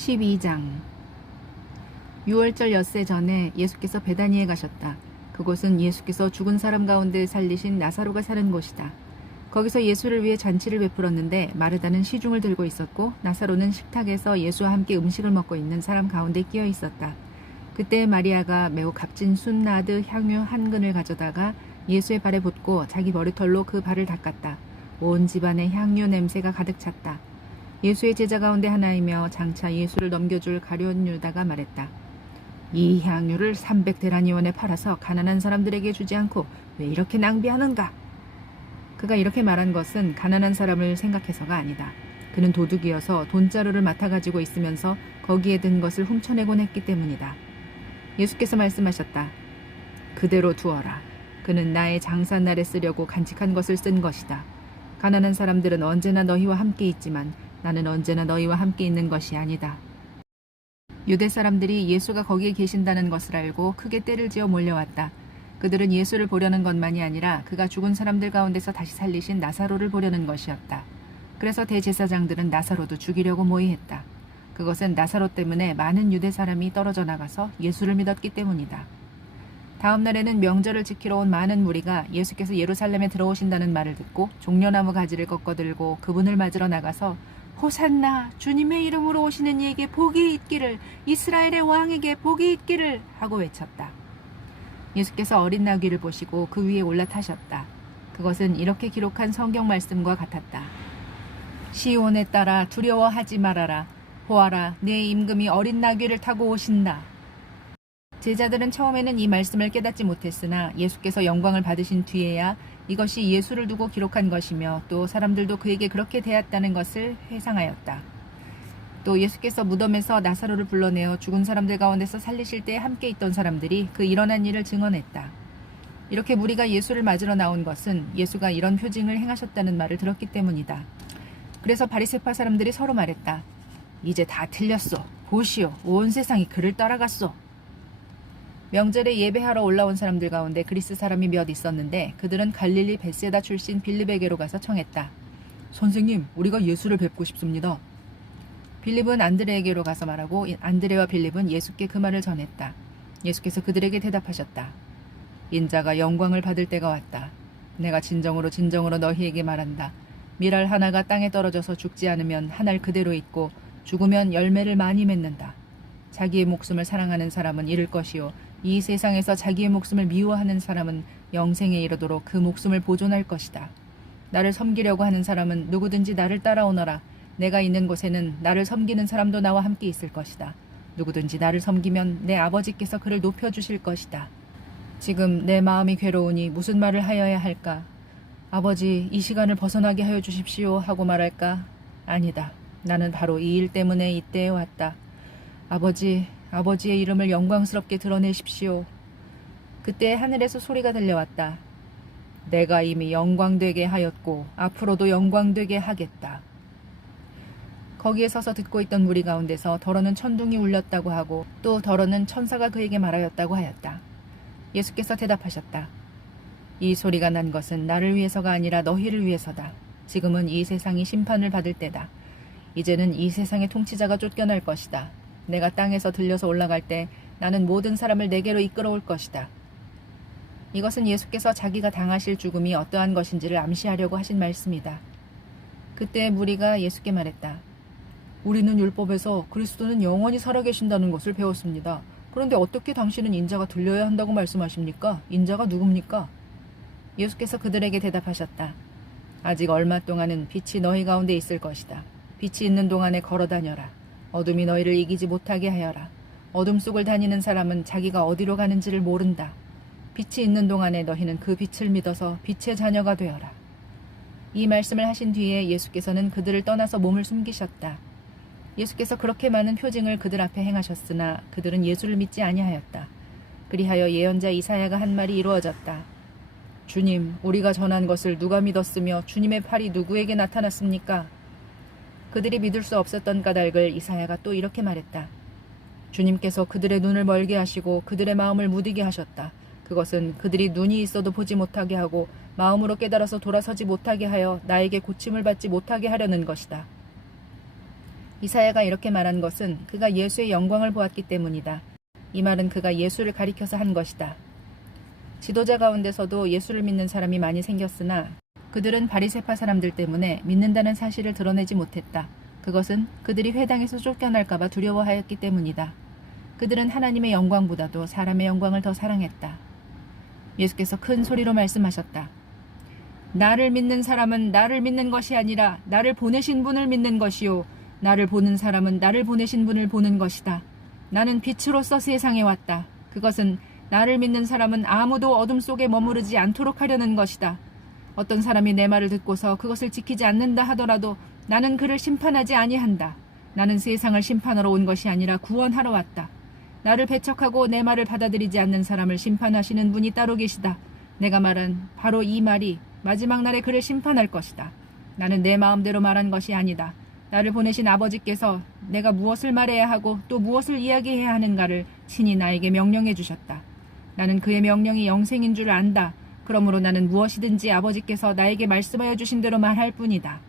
12장. 6월절 엿새 전에 예수께서 베다니에 가셨다. 그곳은 예수께서 죽은 사람 가운데 살리신 나사로가 사는 곳이다. 거기서 예수를 위해 잔치를 베풀었는데 마르다는 시중을 들고 있었고 나사로는 식탁에서 예수와 함께 음식을 먹고 있는 사람 가운데 끼어 있었다. 그때 마리아가 매우 값진 순나드 향유 한 근을 가져다가 예수의 발에 붓고 자기 머리털로 그 발을 닦았다. 온 집안에 향유 냄새가 가득 찼다. 예수의 제자 가운데 하나이며 장차 예수를 넘겨줄 가룟 유다가 말했다. 이 향유를 300데나니온에 팔아서 가난한 사람들에게 주지 않고 왜 이렇게 낭비하는가? 그가 이렇게 말한 것은 가난한 사람을 생각해서가 아니다. 그는 도둑이어서 돈자루를 맡아가지고 있으면서 거기에 든 것을 훔쳐내곤 했기 때문이다. 예수께서 말씀하셨다. 그대로 두어라. 그는 나의 장사날에 쓰려고 간직한 것을 쓴 것이다. 가난한 사람들은 언제나 너희와 함께 있지만 나는 언제나 너희와 함께 있는 것이 아니다. 유대 사람들이 예수가 거기에 계신다는 것을 알고 크게 떼를 지어 몰려왔다. 그들은 예수를 보려는 것만이 아니라 그가 죽은 사람들 가운데서 다시 살리신 나사로를 보려는 것이었다. 그래서 대제사장들은 나사로도 죽이려고 모의했다. 그것은 나사로 때문에 많은 유대 사람이 떨어져 나가서 예수를 믿었기 때문이다. 다음 날에는 명절을 지키러 온 많은 무리가 예수께서 예루살렘에 들어오신다는 말을 듣고 종려나무 가지를 꺾어들고 그분을 맞으러 나가서 호산나 주님의 이름으로 오시는 이에게 복이 있기를 이스라엘의 왕에게 복이 있기를 하고 외쳤다. 예수께서 어린 나귀를 보시고 그 위에 올라타셨다. 그것은 이렇게 기록한 성경 말씀과 같았다. 시온에 따라 두려워하지 말아라. 보아라 내 임금이 어린 나귀를 타고 오신다. 제자들은 처음에는 이 말씀을 깨닫지 못했으나 예수께서 영광을 받으신 뒤에야 이것이 예수를 두고 기록한 것이며 또 사람들도 그에게 그렇게 대했다는 것을 회상하였다. 또 예수께서 무덤에서 나사로를 불러내어 죽은 사람들 가운데서 살리실 때 함께 있던 사람들이 그 일어난 일을 증언했다. 이렇게 무리가 예수를 맞으러 나온 것은 예수가 이런 표징을 행하셨다는 말을 들었기 때문이다. 그래서 바리새파 사람들이 서로 말했다. 이제 다 틀렸소. 보시오. 온 세상이 그를 따라갔소. 명절에 예배하러 올라온 사람들 가운데 그리스 사람이 몇 있었는데 그들은 갈릴리 벳세다 출신 빌립에게로 가서 청했다. 선생님, 우리가 예수를 뵙고 싶습니다. 빌립은 안드레에게로 가서 말하고 안드레와 빌립은 예수께 그 말을 전했다. 예수께서 그들에게 대답하셨다. 인자가 영광을 받을 때가 왔다. 내가 진정으로 너희에게 말한다. 밀알 하나가 땅에 떨어져서 죽지 않으면 한 알 그대로 있고 죽으면 열매를 많이 맺는다. 자기의 목숨을 사랑하는 사람은 잃을 것이요 이 세상에서 자기의 목숨을 미워하는 사람은 영생에 이르도록 그 목숨을 보존할 것이다. 나를 섬기려고 하는 사람은 누구든지 나를 따라오너라. 내가 있는 곳에는 나를 섬기는 사람도 나와 함께 있을 것이다. 누구든지 나를 섬기면 내 아버지께서 그를 높여주실 것이다. 지금 내 마음이 괴로우니 무슨 말을 하여야 할까? 아버지, 이 시간을 벗어나게 하여 주십시오 하고 말할까? 아니다. 나는 바로 이 일 때문에 이때에 왔다. 아버지의 이름을 영광스럽게 드러내십시오. 그때 하늘에서 소리가 들려왔다. 내가 이미 영광되게 하였고 앞으로도 영광되게 하겠다. 거기에 서서 듣고 있던 무리 가운데서 더러는 천둥이 울렸다고 하고 또 더러는 천사가 그에게 말하였다고 하였다. 예수께서 대답하셨다. 이 소리가 난 것은 나를 위해서가 아니라 너희를 위해서다. 지금은 이 세상이 심판을 받을 때다. 이제는 이 세상의 통치자가 쫓겨날 것이다. 내가 땅에서 들려서 올라갈 때 나는 모든 사람을 내게로 이끌어올 것이다. 이것은 예수께서 자기가 당하실 죽음이 어떠한 것인지를 암시하려고 하신 말씀이다. 그때 무리가 예수께 말했다. 우리는 율법에서 그리스도는 영원히 살아계신다는 것을 배웠습니다. 그런데 어떻게 당신은 인자가 들려야 한다고 말씀하십니까? 인자가 누굽니까? 예수께서 그들에게 대답하셨다. 아직 얼마 동안은 빛이 너희 가운데 있을 것이다. 빛이 있는 동안에 걸어다녀라. 어둠이 너희를 이기지 못하게 하여라. 어둠 속을 다니는 사람은 자기가 어디로 가는지를 모른다. 빛이 있는 동안에 너희는 그 빛을 믿어서 빛의 자녀가 되어라. 이 말씀을 하신 뒤에 예수께서는 그들을 떠나서 몸을 숨기셨다. 예수께서 그렇게 많은 표징을 그들 앞에 행하셨으나 그들은 예수를 믿지 아니하였다. 그리하여 예언자 이사야가 한 말이 이루어졌다. 주님, 우리가 전한 것을 누가 믿었으며 주님의 팔이 누구에게 나타났습니까? 그들이 믿을 수 없었던 까닭을 이사야가 또 이렇게 말했다. 주님께서 그들의 눈을 멀게 하시고 그들의 마음을 무디게 하셨다. 그것은 그들이 눈이 있어도 보지 못하게 하고 마음으로 깨달아서 돌아서지 못하게 하여 나에게 고침을 받지 못하게 하려는 것이다. 이사야가 이렇게 말한 것은 그가 예수의 영광을 보았기 때문이다. 이 말은 그가 예수를 가리켜서 한 것이다. 지도자 가운데서도 예수를 믿는 사람이 많이 생겼으나 그들은 바리새파 사람들 때문에 믿는다는 사실을 드러내지 못했다. 그것은 그들이 회당에서 쫓겨날까봐 두려워하였기 때문이다. 그들은 하나님의 영광보다도 사람의 영광을 더 사랑했다. 예수께서 큰 소리로 말씀하셨다. 나를 믿는 사람은 나를 믿는 것이 아니라 나를 보내신 분을 믿는 것이요. 나를 보는 사람은 나를 보내신 분을 보는 것이다. 나는 빛으로서 세상에 왔다. 그것은 나를 믿는 사람은 아무도 어둠 속에 머무르지 않도록 하려는 것이다. 어떤 사람이 내 말을 듣고서 그것을 지키지 않는다 하더라도 나는 그를 심판하지 아니한다. 나는 세상을 심판하러 온 것이 아니라 구원하러 왔다. 나를 배척하고 내 말을 받아들이지 않는 사람을 심판하시는 분이 따로 계시다. 내가 말한 바로 이 말이 마지막 날에 그를 심판할 것이다. 나는 내 마음대로 말한 것이 아니다. 나를 보내신 아버지께서 내가 무엇을 말해야 하고 또 무엇을 이야기해야 하는가를 친히 나에게 명령해 주셨다. 나는 그의 명령이 영생인 줄 안다. 그러므로 나는 무엇이든지 아버지께서 나에게 말씀하여 주신 대로 말할 뿐이다.